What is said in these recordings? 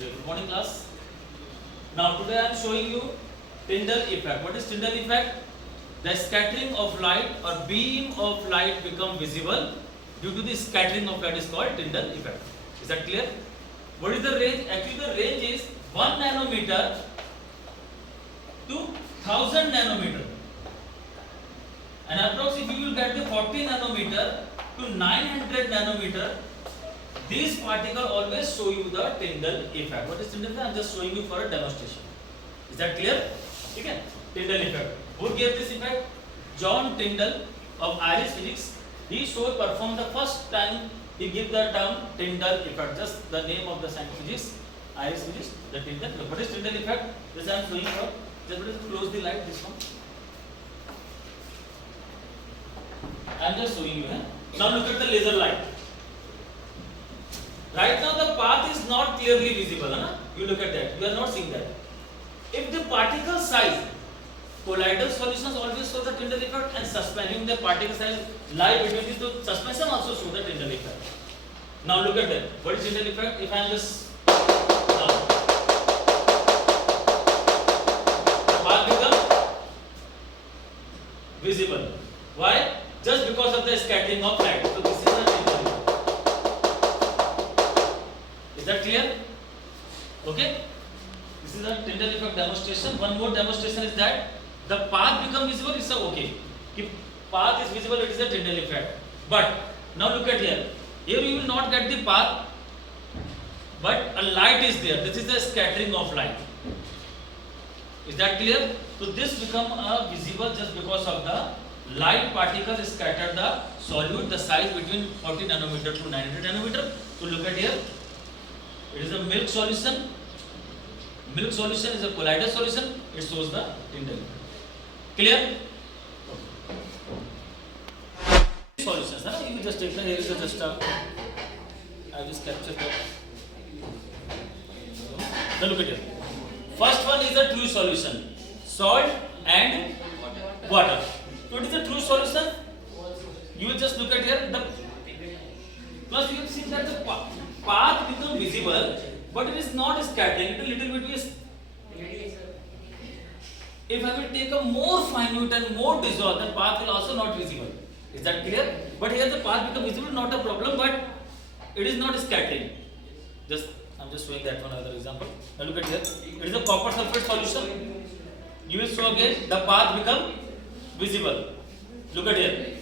Good morning, class. Now today I am showing you Tyndall effect. What is Tyndall effect? The scattering of light or beam of light become visible due to the scattering of light is called Tyndall effect. Is that clear? What is the range? Actually the range is 1 nanometer to 1000 nanometer. And approximately if you will get the 40 nanometer to 900 nanometer, these particles always show you the Tyndall effect. What is Tyndall effect? I am just showing you for a demonstration. Is that clear? Okay. Tyndall effect. Who gave this effect? John Tyndall of Irish physics. He performed the first time. He gave the term Tyndall effect. Just the name of the scientist, Irish physics, the Tyndall. What is Tyndall effect? This I am showing for. Just close the light. This one. I am just showing you. Now look at the laser light. Right now the path is not clearly visible. You look at that. You are not seeing that. If the particle size, colloidal solutions always show the Tyndall effect, and suspension the particle size lie between these two, suspension also show the Tyndall effect. Now look at that. What is Tyndall effect? If I am just now, the path becomes visible. Why? Just because of the scattering of light. So this is the Tyndall effect. Is that clear? Okay. This is a Tyndall effect demonstration. One more demonstration is that the path becomes visible. It's okay. If path is visible, it is a Tyndall effect. But now look at here. Here you will not get the path, but a light is there. This is the scattering of light. Is that clear? So this become visible just because of the light particles scattered the solute, the size between 40 nanometer to 900 nanometer. So look at here. It is a milk solution. Milk solution is a colloidal solution. It shows the Tyndall effect. Clear? Solutions. You will just take the here is just I just capture that. Now look at here. First one is a true solution. Salt and water. So it is a true solution. You will just look at here. Plus you have seen that the path becomes visible, but it is not scattering. It is a little bit is. If I will take a more minute and more dissolved, then path will also not visible. Is that clear? But here the path becomes visible, not a problem, but it is not scattering. I am just showing that one other example. Now look at here. It is a copper sulfate solution. You will show again the path become visible. Look at here.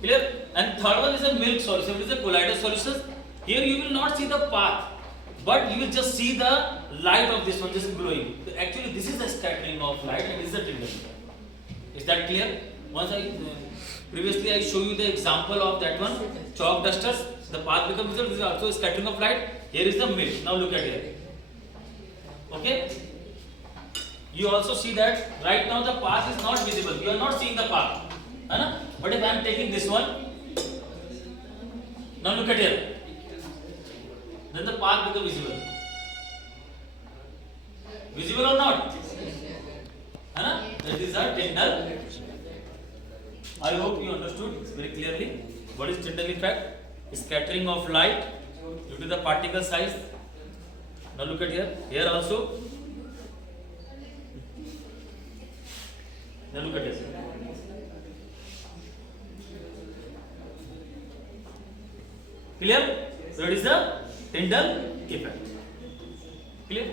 Clear? And third one is a milk solution. It is a colloidal solution. Here you will not see the path, but you will just see the light of this one just glowing. Actually, this is the scattering of light and it is the Tyndall effect. Is that clear? Previously I show you the example of that one, chalk dusters. The path becomes visible. This is also scattering of light. Here is the milk. Now look at here. Okay. You also see that right now the path is not visible. You are not seeing the path. But if I am taking this one, now look at here. Then the path becomes visible. Visible or not? That is a Tyndall. I hope you understood very clearly. What is Tyndall effect? Scattering of light due to the particle size. Now look at here. Here also. Now look at this. Clear? So it is the Tyndall effect. Clear?